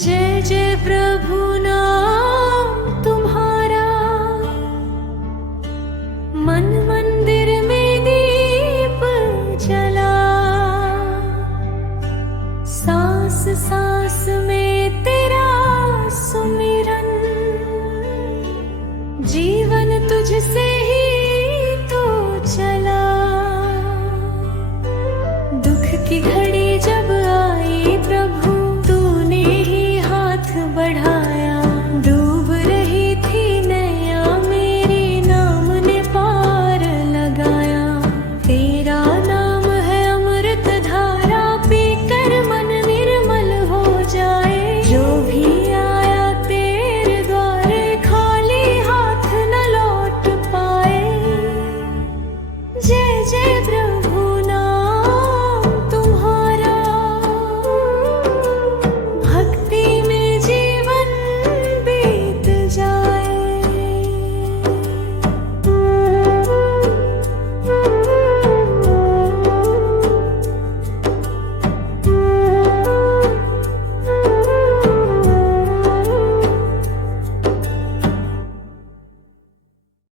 जय जय प्रभु नाम तुम्हारा, मन मंदिर में दीप जला, सांस सांस में तेरा सुमिरन, जीवन तुझसे